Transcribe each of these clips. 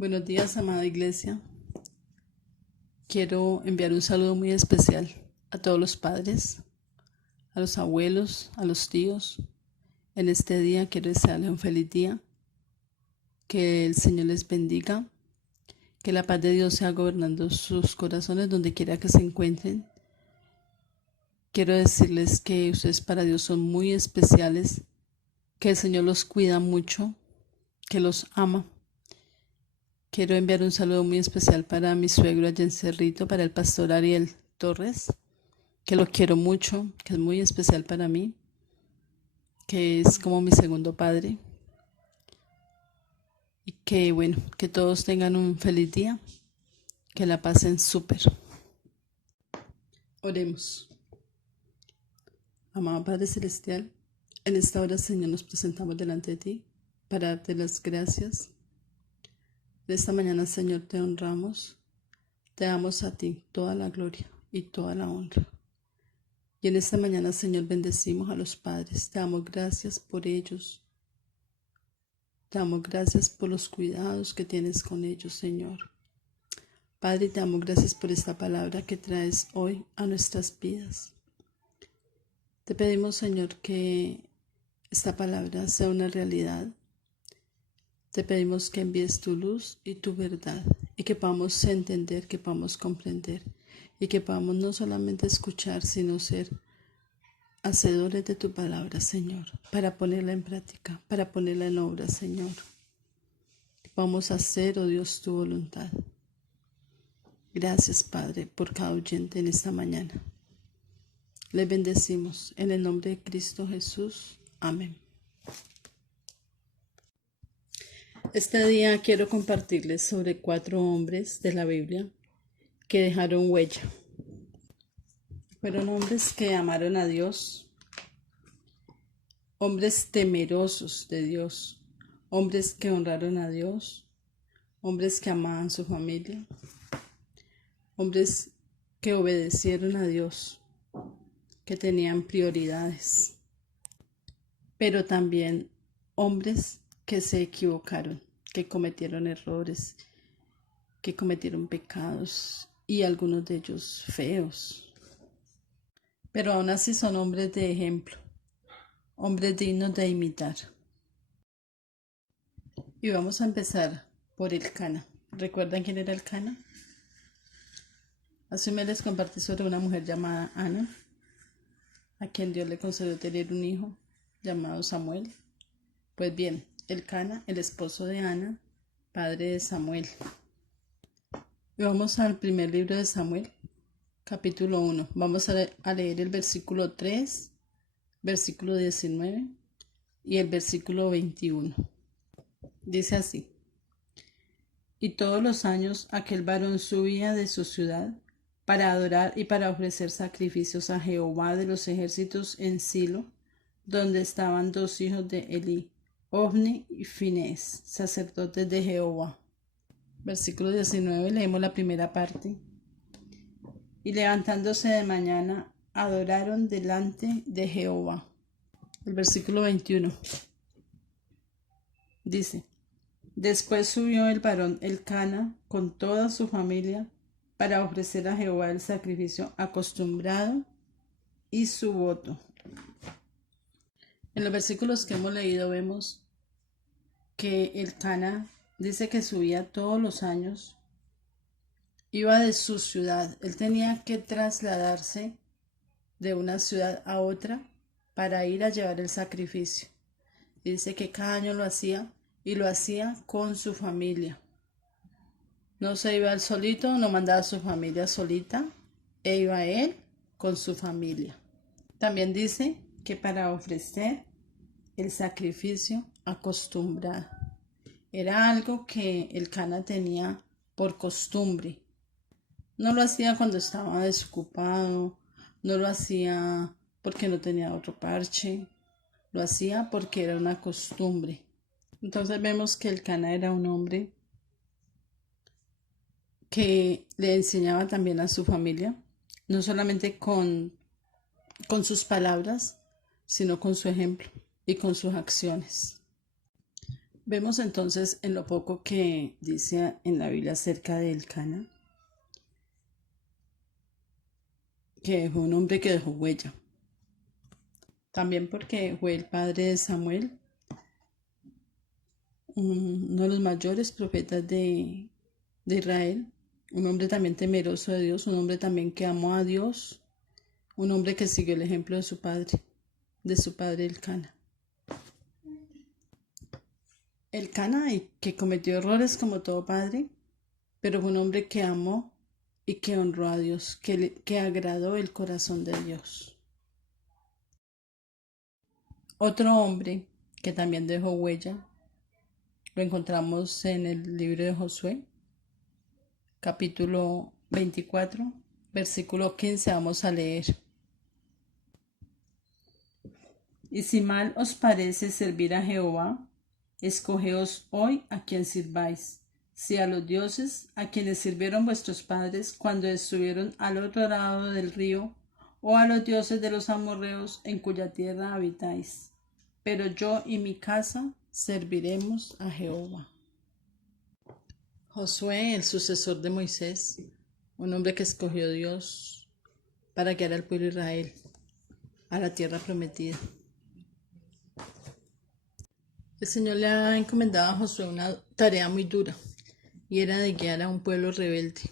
Buenos días, amada iglesia. Quiero enviar un saludo muy especial a todos los padres, a los abuelos, a los tíos. En este día quiero desearles un feliz día, que el Señor les bendiga, que la paz de Dios sea gobernando sus corazones donde quiera que se encuentren. Quiero decirles que ustedes para Dios son muy especiales, que el Señor los cuida mucho, que los ama. Quiero enviar un saludo muy especial para mi suegro allá en Cerrito, para el pastor Ariel Torres, que lo quiero mucho, que es muy especial para mí, que es como mi segundo padre. Y que bueno, que todos tengan un feliz día, que la pasen súper. Oremos. Amado Padre Celestial, en esta hora, Señor, nos presentamos delante de ti para darte las gracias. En esta mañana, Señor, te honramos, te damos a ti toda la gloria y toda la honra. Y en esta mañana, Señor, bendecimos a los padres, te damos gracias por ellos. Te damos gracias por los cuidados que tienes con ellos, Señor. Padre, te damos gracias por esta palabra que traes hoy a nuestras vidas. Te pedimos, Señor, que esta palabra sea una realidad. Te pedimos que envíes tu luz y tu verdad y que podamos entender, que podamos comprender y que podamos no solamente escuchar, sino ser hacedores de tu palabra, Señor, para ponerla en práctica, para ponerla en obra, Señor. Vamos a hacer, oh Dios, tu voluntad. Gracias, Padre, por cada oyente en esta mañana. Les bendecimos en el nombre de Cristo Jesús. Amén. Este día quiero compartirles sobre 4 hombres de la Biblia que dejaron huella. Fueron hombres que amaron a Dios, hombres temerosos de Dios, hombres que honraron a Dios, hombres que amaban a su familia, hombres que obedecieron a Dios, que tenían prioridades, pero también hombres que se equivocaron, que cometieron errores, que cometieron pecados y algunos de ellos feos. Pero aún así son hombres de ejemplo, hombres dignos de imitar. Y vamos a empezar por Elcana. ¿Recuerdan quién era Elcana? Hace un mes les compartí sobre una mujer llamada Ana, a quien Dios le concedió tener un hijo llamado Samuel. Pues bien, Elcana, el esposo de Ana, padre de Samuel. Y vamos al primer libro de Samuel, capítulo 1. Vamos a leer el versículo 3, versículo 19 y el versículo 21. Dice así: Y todos los años aquel varón subía de su ciudad para adorar y para ofrecer sacrificios a Jehová de los ejércitos en Silo, donde estaban 2 hijos de Elí, Ofni y Finés, sacerdotes de Jehová. Versículo 19, leemos la primera parte. Y levantándose de mañana, adoraron delante de Jehová. El versículo 21 dice: Después subió el varón Elcana con toda su familia para ofrecer a Jehová el sacrificio acostumbrado y su voto. En los versículos que hemos leído vemos que Elcana dice que subía todos los años, iba de su ciudad. Él tenía que trasladarse de una ciudad a otra para ir a llevar el sacrificio. Dice que cada año lo hacía y lo hacía con su familia. No se iba él solito, no mandaba a su familia solita, e iba él con su familia. También dice que para ofrecer el sacrificio acostumbrado. Era algo que Elcana tenía por costumbre. No lo hacía cuando estaba desocupado, no lo hacía porque no tenía otro parche, lo hacía porque era una costumbre. Entonces vemos que Elcana era un hombre que le enseñaba también a su familia, no solamente con sus palabras, sino con su ejemplo y con sus acciones. Vemos entonces en lo poco que dice en la Biblia acerca de Elcana, que fue un hombre que dejó huella. También porque fue el padre de Samuel, uno de los mayores profetas de Israel, un hombre también temeroso de Dios, un hombre también que amó a Dios, un hombre que siguió el ejemplo de su padre Elcana. Elcana, y que cometió errores como todo padre, pero fue un hombre que amó y que honró a Dios, que agradó el corazón de Dios. Otro hombre que también dejó huella, lo encontramos en el libro de Josué, capítulo 24, versículo 15, vamos a leer. Y si mal os parece servir a Jehová, escogeos hoy a quien sirváis, si a los dioses a quienes sirvieron vuestros padres cuando estuvieron al otro lado del río, o a los dioses de los amorreos en cuya tierra habitáis. Pero yo y mi casa serviremos a Jehová. Josué, el sucesor de Moisés, un hombre que escogió Dios para guiar al pueblo de Israel a la tierra prometida. El Señor le ha encomendado a Josué una tarea muy dura, y era de guiar a un pueblo rebelde,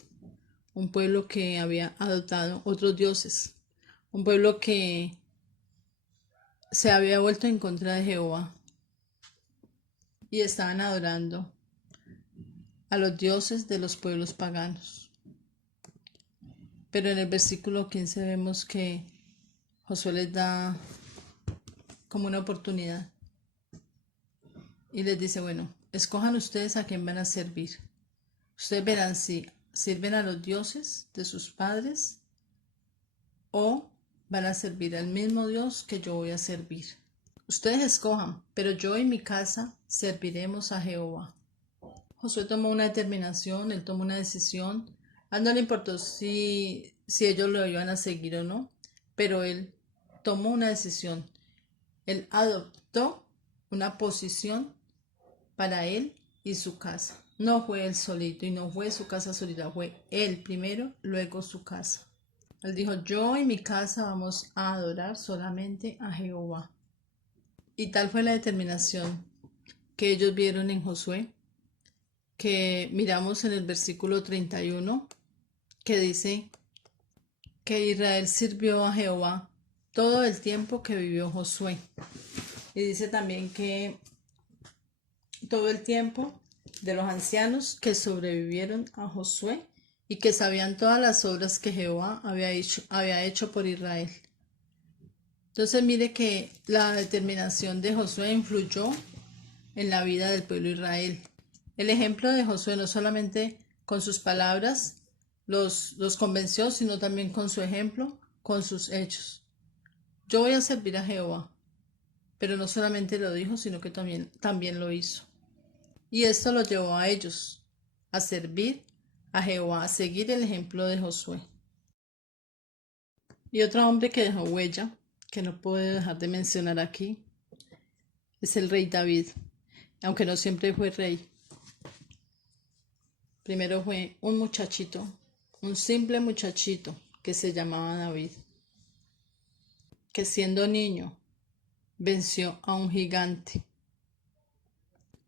un pueblo que había adoptado otros dioses, un pueblo que se había vuelto en contra de Jehová y estaban adorando a los dioses de los pueblos paganos. Pero en el versículo 15 vemos que Josué les da como una oportunidad y les dice, bueno, escojan ustedes a quién van a servir. Ustedes verán si sirven a los dioses de sus padres o van a servir al mismo Dios que yo voy a servir. Ustedes escojan, pero yo y mi casa serviremos a Jehová. Josué tomó una determinación, él tomó una decisión. A él no le importó si ellos lo iban a seguir o no, pero él tomó una decisión. Él adoptó una posición para él y su casa. No fue él solito y no fue su casa solita, fue él primero, luego su casa. Él dijo, yo y mi casa vamos a adorar solamente a Jehová. Y tal fue la determinación que ellos vieron en Josué, que miramos en el versículo 31, que dice que Israel sirvió a Jehová todo el tiempo que vivió Josué. Y dice también que todo el tiempo de los ancianos que sobrevivieron a Josué y que sabían todas las obras que Jehová había hecho por Israel. Entonces mire que la determinación de Josué influyó en la vida del pueblo de Israel. El ejemplo de Josué no solamente con sus palabras los convenció, sino también con su ejemplo, con sus hechos. Yo voy a servir a Jehová, pero no solamente lo dijo, sino que también lo hizo. Y esto lo llevó a ellos a servir a Jehová, a seguir el ejemplo de Josué. Y otro hombre que dejó huella, que no puedo dejar de mencionar aquí, es el rey David, aunque no siempre fue rey. Primero fue un muchachito, un simple muchachito que se llamaba David, que siendo niño venció a un gigante,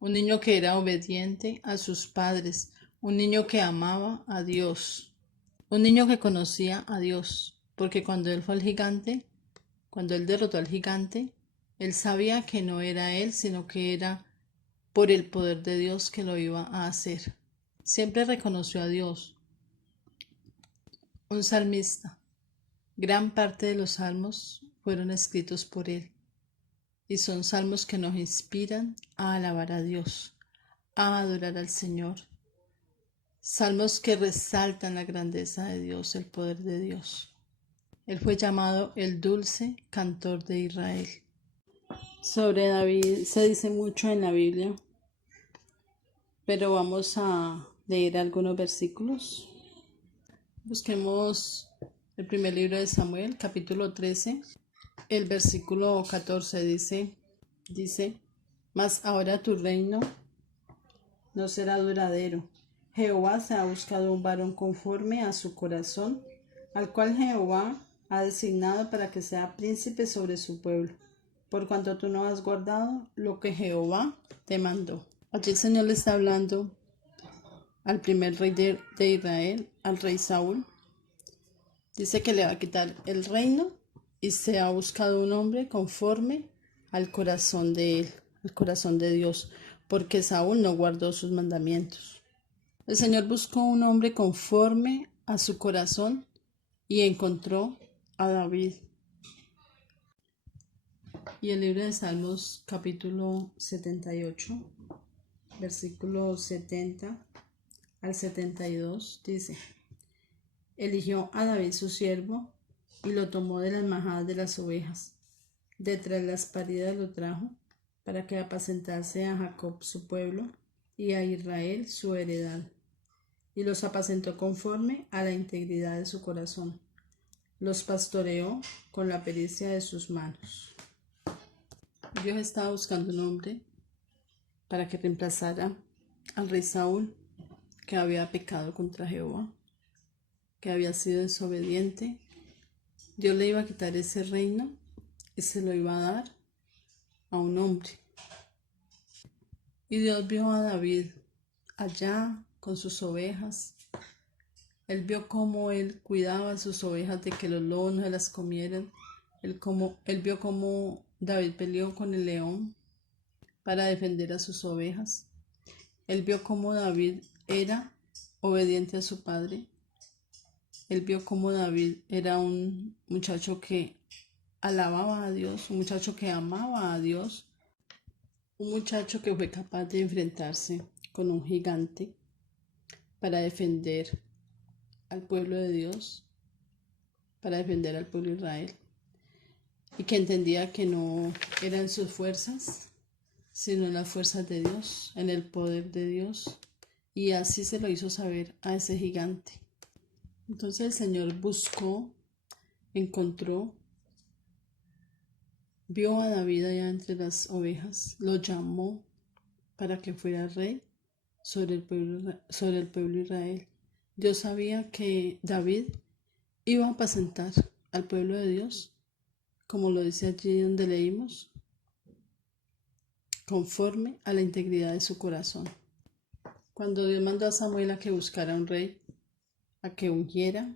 un niño que era obediente a sus padres, un niño que amaba a Dios, un niño que conocía a Dios, porque cuando él derrotó al gigante, él sabía que no era él, sino que era por el poder de Dios que lo iba a hacer. Siempre reconoció a Dios. Un salmista. Gran parte de los salmos fueron escritos por él y son salmos que nos inspiran a alabar a Dios, a adorar al Señor. Salmos que resaltan la grandeza de Dios, el poder de Dios. Él fue llamado el dulce cantor de Israel. Sobre David se dice mucho en la Biblia, pero vamos a leer algunos versículos. Busquemos el primer libro de Samuel, capítulo 13, el versículo 14 dice, Mas ahora tu reino no será duradero. Jehová se ha buscado un varón conforme a su corazón, al cual Jehová ha designado para que sea príncipe sobre su pueblo, por cuanto tú no has guardado lo que Jehová te mandó. Aquí el Señor le está hablando al primer rey de Israel, al rey Saúl. Dice que le va a quitar el reino y se ha buscado un hombre conforme al corazón de él, al corazón de Dios, porque Saúl no guardó sus mandamientos. El Señor buscó un hombre conforme a su corazón y encontró a David. Y el libro de Salmos capítulo 78, versículos 70 al 72 dice: eligió a David su siervo y lo tomó de las majadas de las ovejas. Detrás las paridas lo trajo para que apacentase a Jacob su pueblo y a Israel su heredad. Y los apacentó conforme a la integridad de su corazón. Los pastoreó con la pericia de sus manos. Dios estaba buscando un hombre para que reemplazara al rey Saúl, que había pecado contra Jehová, que había sido desobediente. Dios le iba a quitar ese reino y se lo iba a dar a un hombre. Y Dios vio a David allá con sus ovejas. Él vio cómo él cuidaba a sus ovejas de que los lobos no se las comieran. Él vio cómo David peleó con el león para defender a sus ovejas. Él vio cómo David era obediente a su padre. Él vio cómo David era un muchacho que alababa a Dios, un muchacho que amaba a Dios, un muchacho que fue capaz de enfrentarse con un gigante para defender al pueblo de Dios, para defender al pueblo de Israel, y que entendía que no eran sus fuerzas, sino en las fuerzas de Dios, en el poder de Dios, y así se lo hizo saber a ese gigante. Entonces el Señor buscó, encontró, vio a David allá entre las ovejas, lo llamó para que fuera rey sobre el pueblo de Israel. Dios sabía que David iba a apacentar al pueblo de Dios, como lo dice allí donde leímos, conforme a la integridad de su corazón. Cuando Dios mandó a Samuel a que buscara un rey, a que ungiera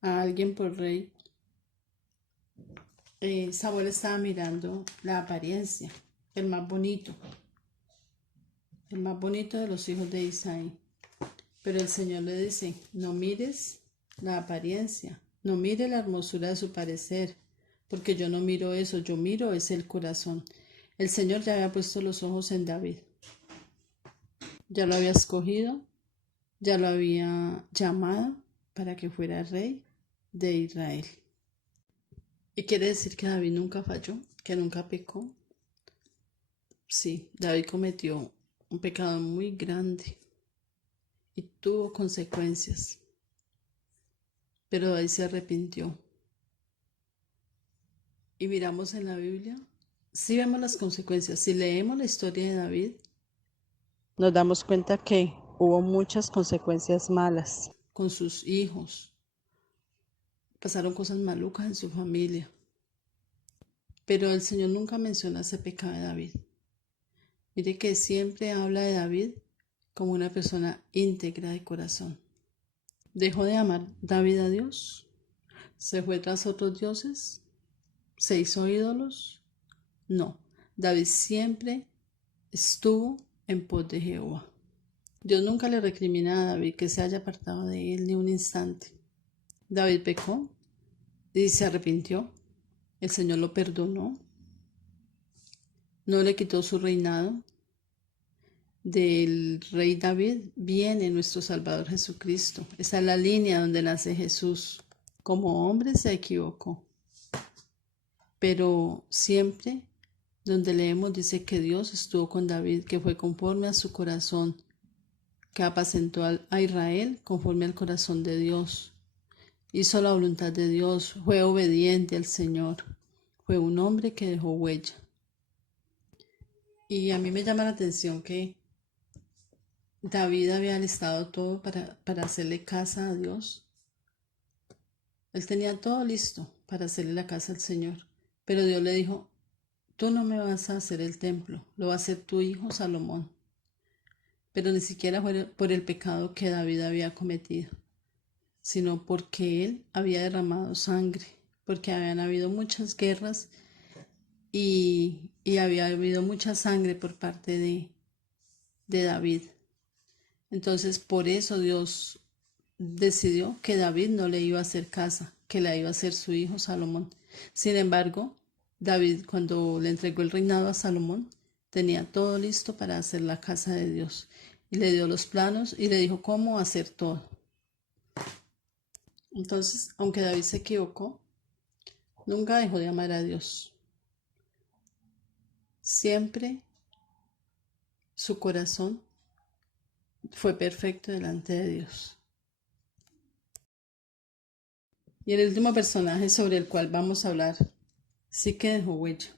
a alguien por rey, Samuel estaba mirando la apariencia, el más bonito de los hijos de Isaí. Pero el Señor le dice: no mires la apariencia, no mire la hermosura de su parecer, porque yo no miro eso, yo miro es el corazón. El Señor ya había puesto los ojos en David, ya lo había escogido, ya lo había llamado para que fuera rey de Israel. Y quiere decir que David nunca falló, que nunca pecó. Sí, David cometió un pecado muy grande y tuvo consecuencias, pero David se arrepintió. Y miramos en la Biblia, si vemos las consecuencias, si leemos la historia de David, nos damos cuenta que hubo muchas consecuencias malas con sus hijos. Pasaron cosas malucas en su familia. Pero el Señor nunca menciona ese pecado de David. Mire que siempre habla de David como una persona íntegra de corazón. ¿Dejó de amar David a Dios? ¿Se fue tras otros dioses? ¿Se hizo ídolos? No. David siempre estuvo en pos de Jehová. Dios nunca le recrimina a David que se haya apartado de él ni un instante. David pecó y se arrepintió. El Señor lo perdonó. No le quitó su reinado. Del rey David viene nuestro Salvador Jesucristo. Esa es la línea donde nace Jesús. Como hombre se equivocó, pero siempre donde leemos dice que Dios estuvo con David, que fue conforme a su corazón, que apacentó a Israel conforme al corazón de Dios. Hizo la voluntad de Dios, fue obediente al Señor, fue un hombre que dejó huella. Y a mí me llama la atención que David había listado todo para hacerle casa a Dios. Él tenía todo listo para hacerle la casa al Señor. Pero Dios le dijo, tú no me vas a hacer el templo, lo va a hacer tu hijo Salomón. Pero ni siquiera fue por el pecado que David había cometido, sino porque él había derramado sangre, porque habían habido muchas guerras y había habido mucha sangre por parte de David. Entonces por eso Dios decidió que David no le iba a hacer casa, que la iba a hacer su hijo Salomón. Sin embargo, David, cuando le entregó el reinado a Salomón, tenía todo listo para hacer la casa de Dios. Y le dio los planos y le dijo cómo hacer todo. Entonces, aunque David se equivocó, nunca dejó de amar a Dios. Siempre su corazón fue perfecto delante de Dios. Y el último personaje sobre el cual vamos a hablar sí que dejó huella.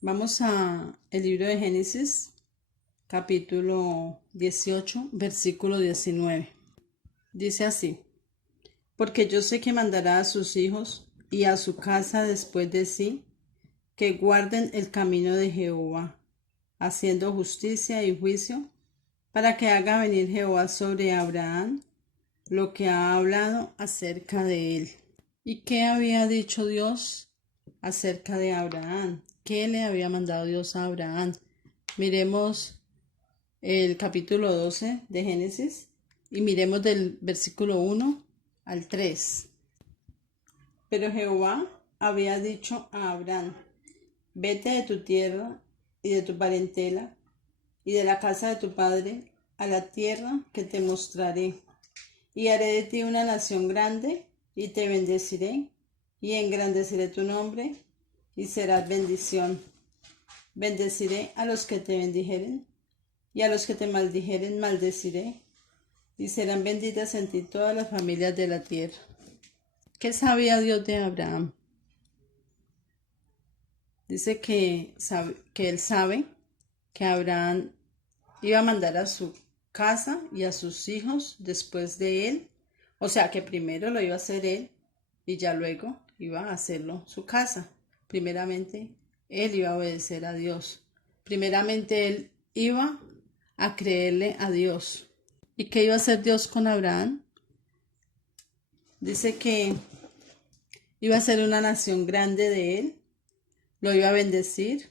Vamos a el libro de Génesis, capítulo 18, versículo 19. Dice así: porque yo sé que mandará a sus hijos y a su casa después de sí, que guarden el camino de Jehová, haciendo justicia y juicio, para que haga venir Jehová sobre Abraham lo que ha hablado acerca de él. ¿Y qué había dicho Dios acerca de Abraham? ¿Qué le había mandado Dios a Abraham? Miremos el capítulo 12 de Génesis y miremos del versículo 1 al 3. Pero Jehová había dicho a Abraham: vete de tu tierra y de tu parentela y de la casa de tu padre a la tierra que te mostraré, y haré de ti una nación grande, y te bendeciré, y engrandeceré tu nombre, y serás bendición. Bendeciré a los que te bendijeren, y a los que te maldijeren maldeciré, y serán benditas en ti todas las familias de la tierra. ¿Qué sabía Dios de Abraham? Dice que él sabe que Abraham iba a mandar a su casa y a sus hijos después de él. O sea que primero lo iba a hacer él y ya luego iba a hacerlo su casa. Primeramente él iba a obedecer a Dios. Primeramente él iba a creerle a Dios. ¿Y qué iba a hacer Dios con Abraham? Dice que iba a ser una nación grande de él, lo iba a bendecir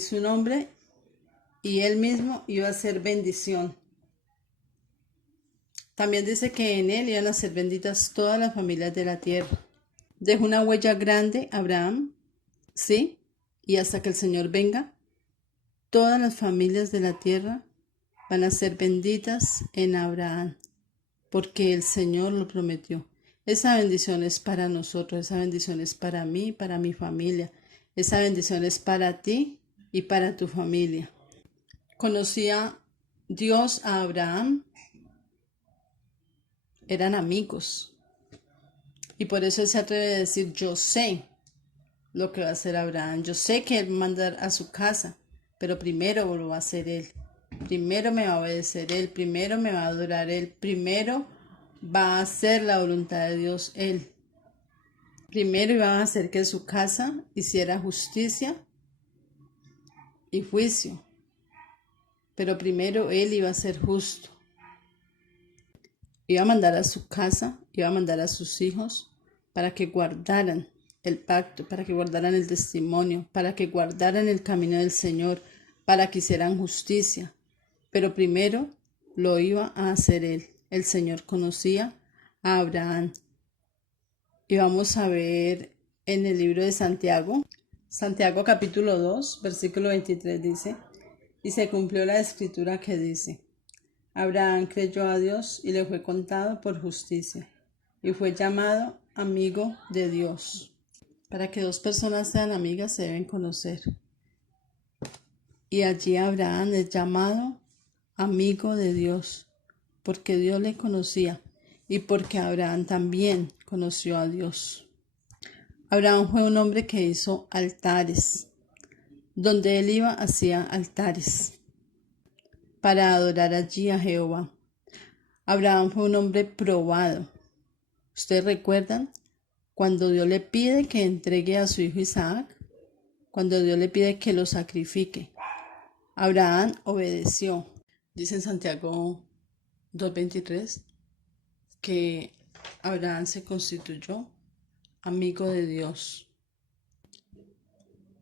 su nombre y él mismo iba a ser bendición. También dice que en él iban a ser benditas todas las familias de la tierra. Dejó una huella grande Abraham, ¿sí? Y hasta que el Señor venga, todas las familias de la tierra van a ser benditas en Abraham, porque el Señor lo prometió. Esa bendición es para nosotros, esa bendición es para mí, para mi familia. Esa bendición es para ti y para tu familia. Conocía Dios a Abraham, eran amigos. Y por eso él se atreve a decir, yo sé lo que va a hacer Abraham. Yo sé que él va a mandar a su casa, pero primero lo va a hacer él. Primero me va a obedecer él, primero me va a adorar él, primero va a hacer la voluntad de Dios él. Primero iba a hacer que su casa hiciera justicia y juicio, pero primero él iba a ser justo. Iba a mandar a su casa, iba a mandar a sus hijos para que guardaran el pacto, para que guardaran el testimonio, para que guardaran el camino del Señor, para que hicieran justicia. Pero primero lo iba a hacer él. El Señor conocía a Abraham. Y vamos a ver en el libro de Santiago, Santiago capítulo 2, versículo 23 dice, y se cumplió la escritura que dice, Abraham creyó a Dios y le fue contado por justicia, y fue llamado amigo de Dios. Para que dos personas sean amigas se deben conocer. Y allí Abraham es llamado amigo de Dios, porque Dios le conocía y porque Abraham también conoció a Dios. Abraham fue un hombre que hizo altares. Donde él iba hacía altares para adorar allí a Jehová. Abraham fue un hombre probado. ¿Ustedes recuerdan cuando Dios le pide que entregue a su hijo Isaac? Cuando Dios le pide que lo sacrifique. Abraham obedeció. Dice en Santiago 2:23 que Abraham se constituyó amigo de Dios.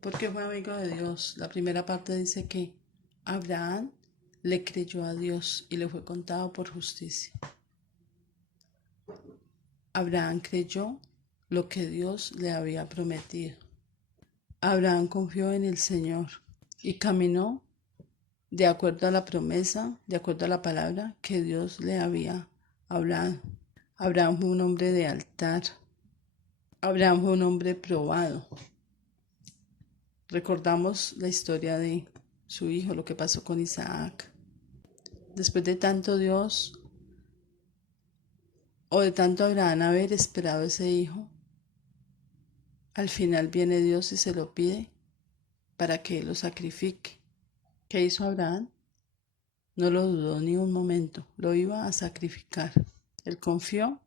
¿Por qué fue amigo de Dios? La primera parte dice que Abraham le creyó a Dios y le fue contado por justicia. Abraham creyó lo que Dios le había prometido. Abraham confió en el Señor y caminó de acuerdo a la promesa, de acuerdo a la palabra que Dios le había hablado. Abraham fue un hombre de altar. Abraham fue un hombre probado. Recordamos la historia de su hijo, lo que pasó con Isaac. Después de tanto Dios o de tanto Abraham haber esperado ese hijo, al final viene Dios y se lo pide para que él lo sacrifique. ¿Qué hizo Abraham? No lo dudó ni un momento, lo iba a sacrificar. Él confió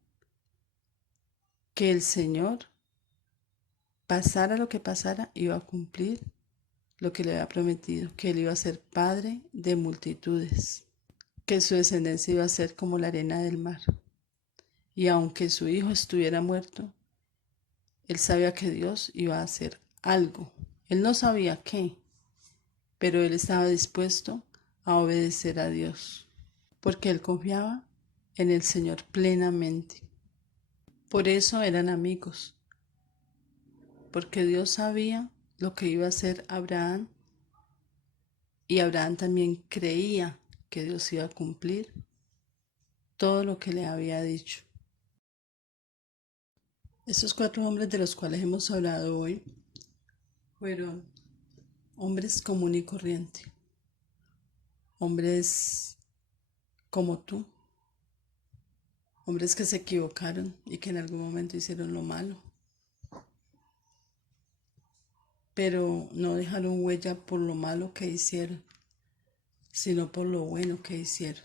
que el Señor, pasara lo que pasara, iba a cumplir lo que le había prometido, que él iba a ser padre de multitudes, que su descendencia iba a ser como la arena del mar. Y aunque su hijo estuviera muerto, él sabía que Dios iba a hacer algo. Él no sabía qué, pero él estaba dispuesto a obedecer a Dios, porque él confiaba en el Señor plenamente. Por eso eran amigos, porque Dios sabía lo que iba a hacer Abraham, y Abraham también creía que Dios iba a cumplir todo lo que le había dicho. Estos 4 hombres de los cuales hemos hablado hoy fueron hombres común y corriente, hombres como tú, hombres que se equivocaron y que en algún momento hicieron lo malo, pero no dejaron huella por lo malo que hicieron, sino por lo bueno que hicieron.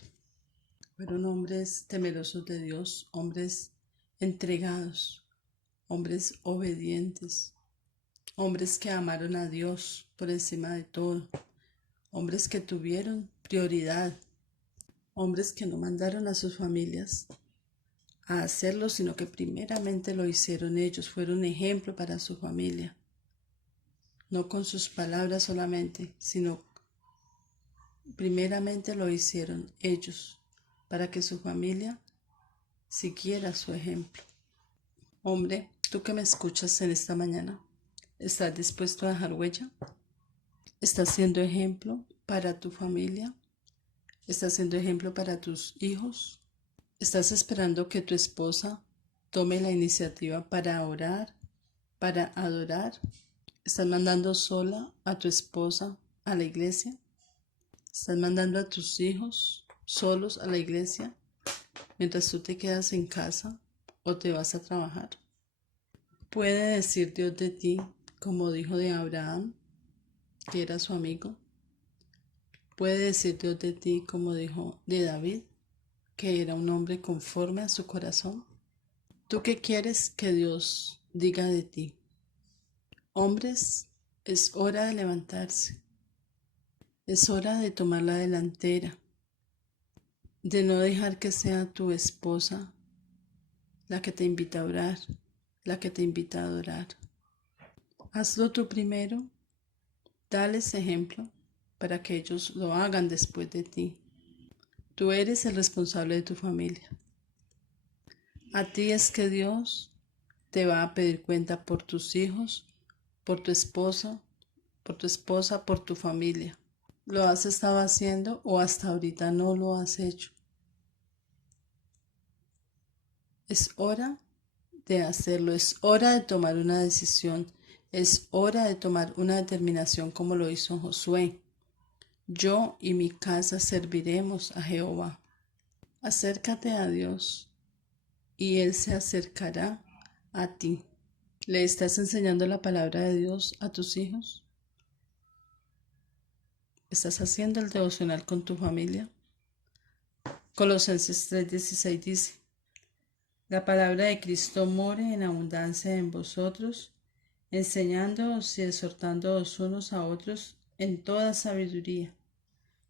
Fueron hombres temerosos de Dios, hombres entregados, hombres obedientes, hombres que amaron a Dios por encima de todo, hombres que tuvieron prioridad, hombres que no mandaron a sus familias a hacerlo, sino que primeramente lo hicieron ellos, fueron ejemplo para su familia, no con sus palabras solamente, sino primeramente lo hicieron ellos, para que su familia siguiera su ejemplo. Hombre, tú que me escuchas en esta mañana, ¿estás dispuesto a dejar huella? ¿Estás siendo ejemplo para tu familia? ¿Estás siendo ejemplo para tus hijos? ¿Estás esperando que tu esposa tome la iniciativa para orar, para adorar? ¿Estás mandando sola a tu esposa a la iglesia? ¿Estás mandando a tus hijos solos a la iglesia mientras tú te quedas en casa o te vas a trabajar? ¿Puede decir Dios de ti, como dijo de Abraham, que era su amigo? ¿Puede decir Dios de ti, como dijo de David, que era un hombre conforme a su corazón? ¿Tú qué quieres que Dios diga de ti? Hombres, es hora de levantarse. Es hora de tomar la delantera, de no dejar que sea tu esposa la que te invita a orar, la que te invita a adorar. Hazlo tú primero, dales ejemplo para que ellos lo hagan después de ti. Tú eres el responsable de tu familia. A ti es que Dios te va a pedir cuenta por tus hijos, por tu esposa, por tu familia. ¿Lo has estado haciendo o hasta ahorita no lo has hecho? Es hora de hacerlo, es hora de tomar una decisión, es hora de tomar una determinación como lo hizo Josué. Yo y mi casa serviremos a Jehová. Acércate a Dios y Él se acercará a ti. ¿Le estás enseñando la palabra de Dios a tus hijos? ¿Estás haciendo el devocional con tu familia? Colosenses 3:16 dice: la palabra de Cristo more en abundancia en vosotros, enseñándoos y exhortándoos unos a otros en toda sabiduría,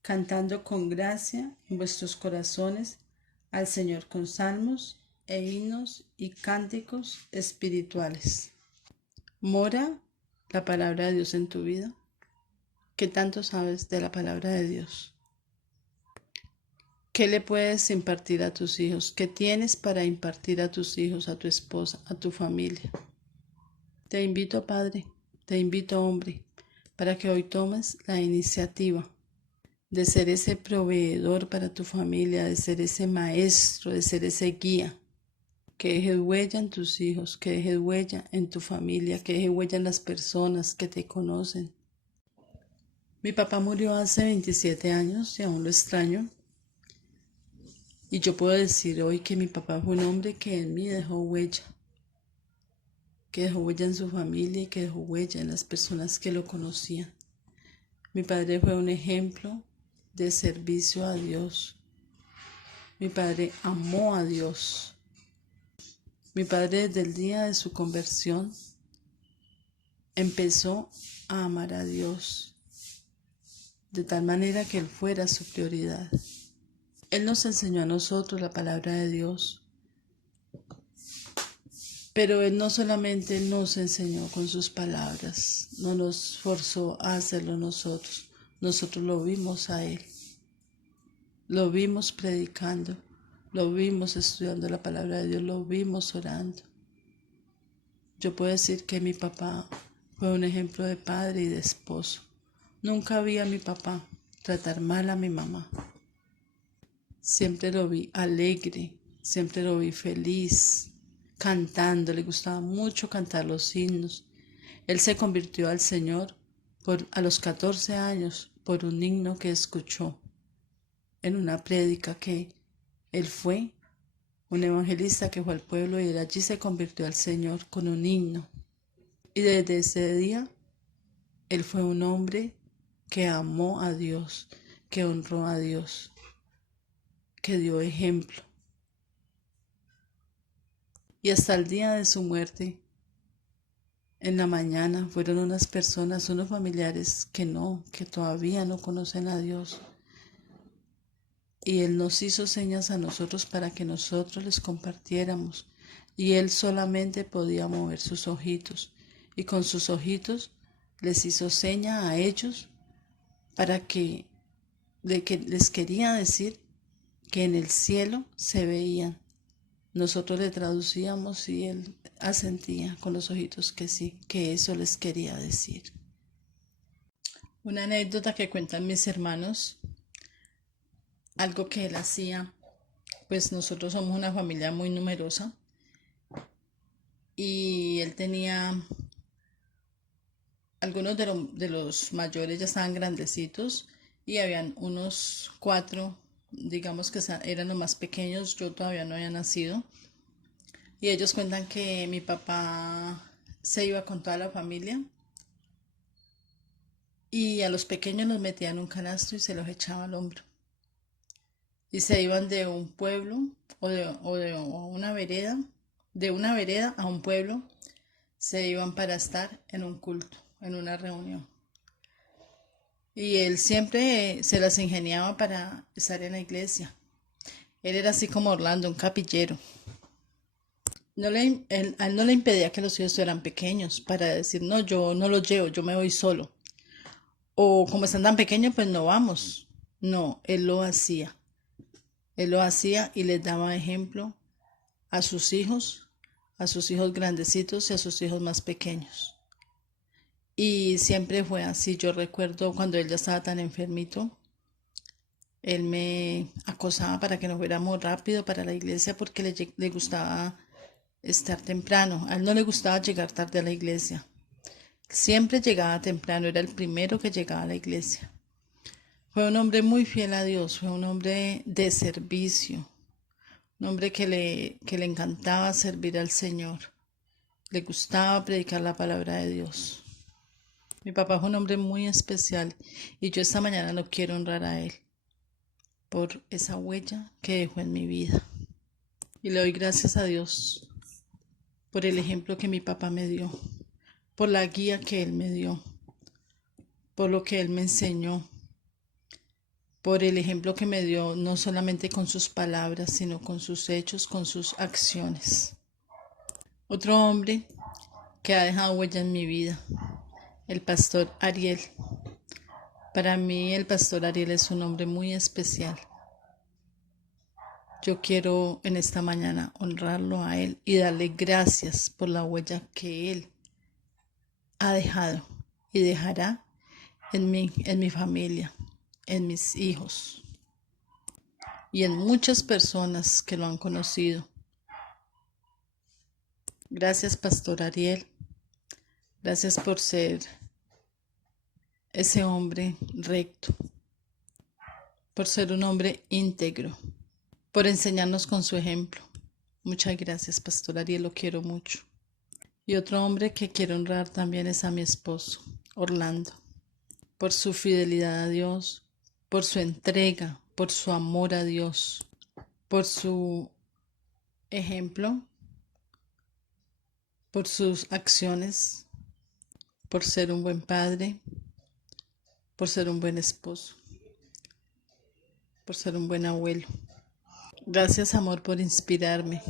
cantando con gracia en vuestros corazones al Señor con salmos e himnos y cánticos espirituales. ¿Mora la palabra de Dios en tu vida? ¿Qué tanto sabes de la palabra de Dios? ¿Qué le puedes impartir a tus hijos? ¿Qué tienes para impartir a tus hijos, a tu esposa, a tu familia? Te invito, Padre, te invito, hombre, para que hoy tomes la iniciativa de ser ese proveedor para tu familia, de ser ese maestro, de ser ese guía, que dejes huella en tus hijos, que dejes huella en tu familia, que dejes huella en las personas que te conocen. Mi papá murió hace 27 años y aún lo extraño. Y yo puedo decir hoy que mi papá fue un hombre que en mí dejó huella, que dejó huella en su familia y que dejó huella en las personas que lo conocían. Mi padre fue un ejemplo de servicio a Dios. Mi padre amó a Dios. Mi padre desde el día de su conversión empezó a amar a Dios, de tal manera que Él fuera su prioridad. Él nos enseñó a nosotros la palabra de Dios, pero Él no solamente nos enseñó con sus palabras, no nos forzó a hacerlo nosotros lo vimos a Él, lo vimos predicando, lo vimos estudiando la palabra de Dios, lo vimos orando. Yo puedo decir que mi papá fue un ejemplo de padre y de esposo. Nunca vi a mi papá tratar mal a mi mamá. Siempre lo vi alegre, siempre lo vi feliz, cantando. Le gustaba mucho cantar los himnos. Él se convirtió al Señor a los 14 años por un himno que escuchó en una prédica que él fue, un evangelista que fue al pueblo, y él allí se convirtió al Señor con un himno. Y desde ese día, él fue un hombre que amó a Dios, que honró a Dios, que dio ejemplo. Y hasta el día de su muerte, en la mañana, fueron unas personas, unos familiares que todavía no conocen a Dios. Y Él nos hizo señas a nosotros para que nosotros les compartiéramos. Y Él solamente podía mover sus ojitos. Y con sus ojitos les hizo seña a ellos para que les quería decir que en el cielo se veían. Nosotros le traducíamos y Él asentía con los ojitos que sí, que eso les quería decir. Una anécdota que cuentan mis hermanos, algo que él hacía, pues nosotros somos una familia muy numerosa y él tenía, algunos de los mayores ya estaban grandecitos y habían unos 4, digamos que eran los más pequeños, yo todavía no había nacido. Y ellos cuentan que mi papá se iba con toda la familia y a los pequeños los metía en un canasto y se los echaba al hombro. Y se iban de un pueblo o de una vereda, de una vereda a un pueblo, se iban para estar en un culto, en una reunión. Y él siempre se las ingeniaba para estar en la iglesia. Él era así como Orlando, un capillero. A él no le impedía que los hijos fueran pequeños para decir, no, yo no los llevo, yo me voy solo. O como están tan pequeños, pues no vamos. No, él lo hacía. Él lo hacía y les daba ejemplo a sus hijos grandecitos y a sus hijos más pequeños. Y siempre fue así. Yo recuerdo cuando él ya estaba tan enfermito, él me acosaba para que nos fuéramos rápido para la iglesia porque le gustaba estar temprano. A él no le gustaba llegar tarde a la iglesia. Siempre llegaba temprano, era el primero que llegaba a la iglesia. Fue un hombre muy fiel a Dios, fue un hombre de servicio, un hombre que le encantaba servir al Señor. le gustaba predicar la palabra de Dios. Mi papá fue un hombre muy especial y yo esta mañana lo quiero honrar a él por esa huella que dejó en mi vida. Y le doy gracias a Dios por el ejemplo que mi papá me dio, por la guía que él me dio, por lo que él me enseñó, por el ejemplo que me dio no solamente con sus palabras, sino con sus hechos, con sus acciones. Otro hombre que ha dejado huella en mi vida, el pastor Ariel. Para mí el pastor Ariel es un hombre muy especial. Yo quiero en esta mañana honrarlo a él y darle gracias por la huella que él ha dejado y dejará en mi familia, en mis hijos y en muchas personas que lo han conocido. Gracias, pastor Ariel. Gracias por ser ese hombre recto, por ser un hombre íntegro, por enseñarnos con su ejemplo. Muchas gracias, pastor Ariel, lo quiero mucho. Y otro hombre que quiero honrar también es a mi esposo, Orlando, por su fidelidad a Dios, por su entrega, por su amor a Dios, por su ejemplo, por sus acciones, por ser un buen padre, por ser un buen esposo, por ser un buen abuelo. Gracias, amor, por inspirarme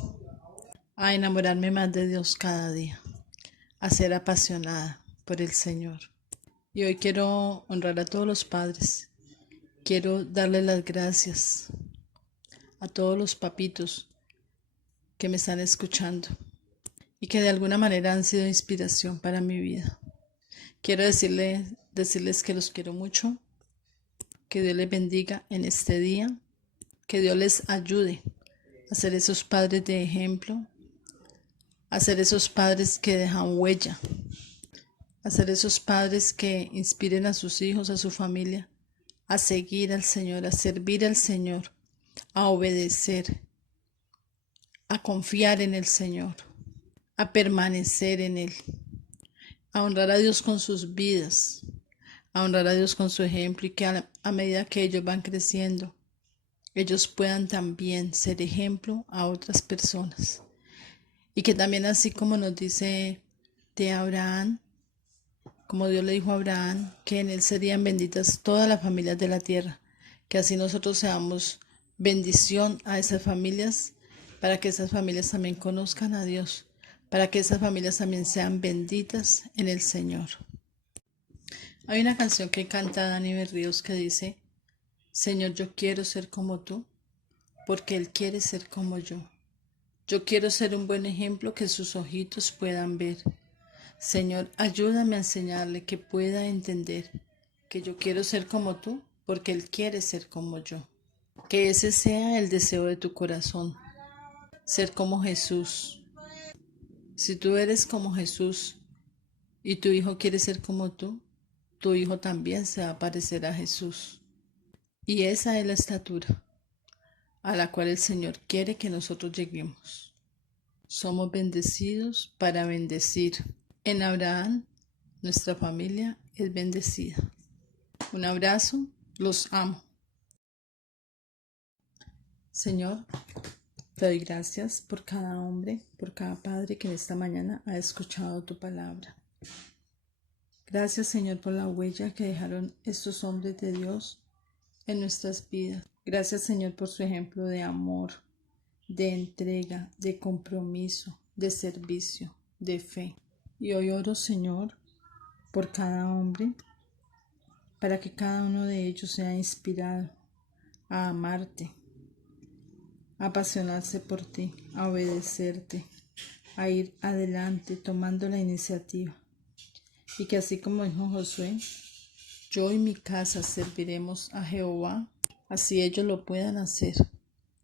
a enamorarme más de Dios cada día, a ser apasionada por el Señor. Y hoy quiero honrar a todos los padres. Quiero darle las gracias a todos los papitos que me están escuchando y que de alguna manera han sido inspiración para mi vida. Quiero decirles que los quiero mucho, que Dios les bendiga en este día, que Dios les ayude a ser esos padres de ejemplo, a ser esos padres que dejan huella, a ser esos padres que inspiren a sus hijos, a su familia, a seguir al Señor, a servir al Señor, a obedecer, a confiar en el Señor, a permanecer en Él, a honrar a Dios con sus vidas, a honrar a Dios con su ejemplo y que a medida que ellos van creciendo, ellos puedan también ser ejemplo a otras personas. Y que también así como nos dice de Abraham, como Dios le dijo a Abraham, que en él serían benditas todas las familias de la tierra, que así nosotros seamos bendición a esas familias, para que esas familias también conozcan a Dios, para que esas familias también sean benditas en el Señor. Hay una canción que canta Dani Berríos que dice: Señor, yo quiero ser como tú, porque Él quiere ser como yo. Yo quiero ser un buen ejemplo que sus ojitos puedan ver. Señor, ayúdame a enseñarle que pueda entender que yo quiero ser como tú, porque Él quiere ser como yo. Que ese sea el deseo de tu corazón, ser como Jesús. Si tú eres como Jesús y tu hijo quiere ser como tú, tu hijo también se va a parecer a Jesús. Y esa es la estatura a la cual el Señor quiere que nosotros lleguemos. Somos bendecidos para bendecir. En Abraham, nuestra familia es bendecida. Un abrazo, los amo. Señor, te doy gracias por cada hombre, por cada padre que en esta mañana ha escuchado tu palabra. Gracias, Señor, por la huella que dejaron estos hombres de Dios en nuestras vidas. Gracias, Señor, por su ejemplo de amor, de entrega, de compromiso, de servicio, de fe. Y hoy oro, Señor, por cada hombre, para que cada uno de ellos sea inspirado a amarte, a apasionarse por ti, a obedecerte, a ir adelante tomando la iniciativa. Y que así como dijo Josué, yo y mi casa serviremos a Jehová, así ellos lo puedan hacer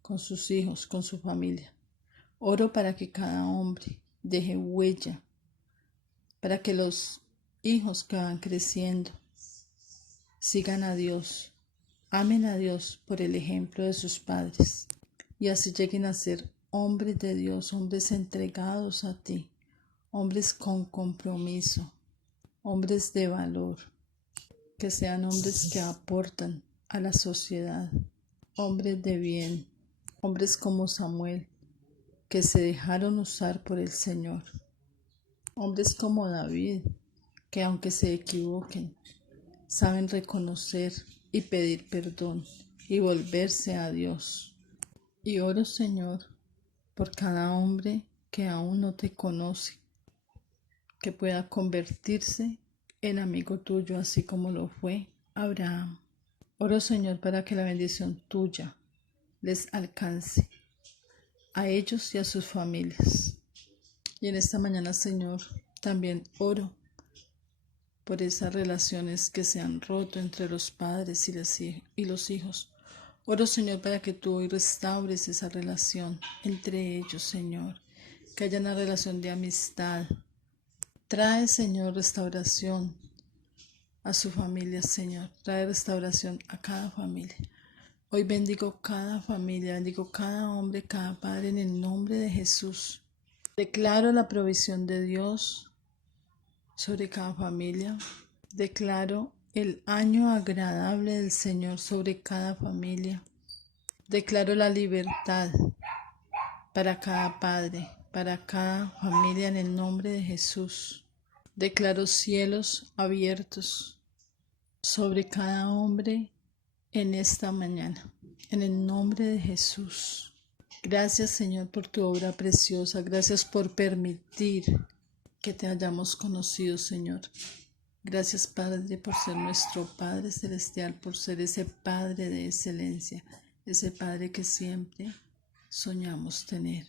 con sus hijos, con su familia. Oro para que cada hombre deje huella, para que los hijos que van creciendo sigan a Dios, amen a Dios por el ejemplo de sus padres y así lleguen a ser hombres de Dios, hombres entregados a ti, hombres con compromiso, hombres de valor, que sean hombres que aportan a la sociedad, hombres de bien, hombres como Samuel, que se dejaron usar por el Señor, hombres como David, que aunque se equivoquen, saben reconocer y pedir perdón y volverse a Dios. Y oro, Señor, por cada hombre que aún no te conoce, que pueda convertirse en amigo tuyo, así como lo fue Abraham. Oro, Señor, para que la bendición tuya les alcance a ellos y a sus familias. Y en esta mañana, Señor, también oro por esas relaciones que se han roto entre los padres y los hijos. Oro, Señor, para que tú hoy restaures esa relación entre ellos, Señor, que haya una relación de amistad. Trae, Señor, restauración a su familia, Señor. Trae restauración a cada familia. Hoy bendigo cada familia, bendigo cada hombre, cada padre en el nombre de Jesús. Declaro la provisión de Dios sobre cada familia. Declaro el año agradable del Señor sobre cada familia. Declaro la libertad para cada padre, para cada familia en el nombre de Jesús. Declaro cielos abiertos sobre cada hombre en esta mañana, en el nombre de Jesús. Gracias, Señor, por tu obra preciosa. Gracias por permitir que te hayamos conocido, Señor. Gracias, Padre, por ser nuestro Padre Celestial, por ser ese Padre de excelencia, ese Padre que siempre soñamos tener.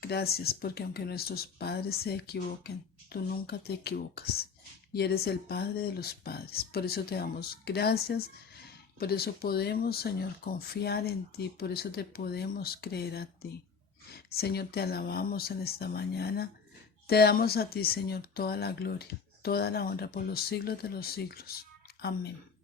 Gracias, porque aunque nuestros padres se equivoquen, tú nunca te equivocas y eres el Padre de los padres. Por eso te damos gracias, por eso podemos, Señor, confiar en ti, por eso te podemos creer a ti. Señor, te alabamos en esta mañana. Te damos a ti, Señor, toda la gloria, toda la honra por los siglos de los siglos. Amén.